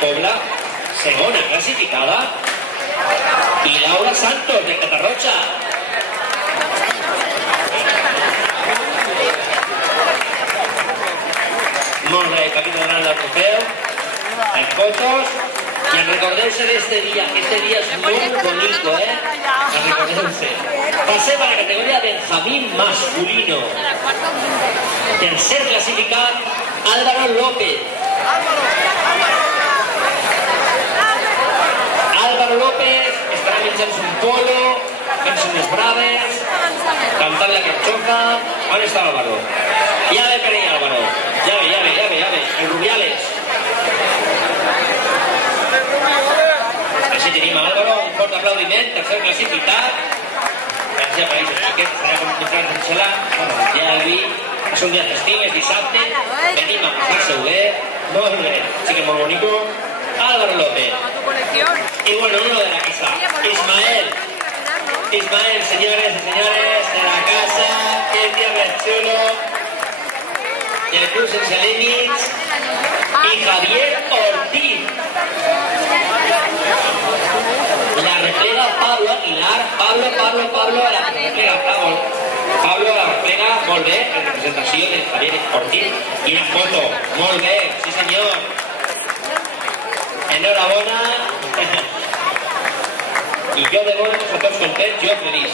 Pobla, segona classificada, i Laura Santos, de Catarroja. Molt bé, Paquito donant el trofeu, en fotos, i en recordeu-se d'este dia, que este dia és molt bonito, En recordeu-se. Passem a la categoria Benjamín masculino. Tercer classificat, Álvaro López. Álvaro López estarà menjant-se un polo, fent-se unes braves, cantant la carxofa. On està Álvaro? Ja ve per ell, Álvaro. Ja ve, el Rubiales. Així tenim a Álvaro, un fort aplaudiment, tercer classificat. Gràcies a País Xiquet, serà com un gran cancel·lar. Ja el vi, és un dia festiu, és dissabte, venim a passar-se-ho bé, molt bé, sí que molt bonico. Álvaro López. Y bueno, uno de la casa, Ismael, señores y señores, de la casa, qué día más chulo, del Cruz en Salenix, y Javier Ortiz. La replega Pablo Aguilar, Pablo, la replega Pablo la replega, molt bé, en representació de Javier Ortiz, i una foto, molt bé, sí senyor. Enhorabona. I jo de bon, tots contents, jo feliç.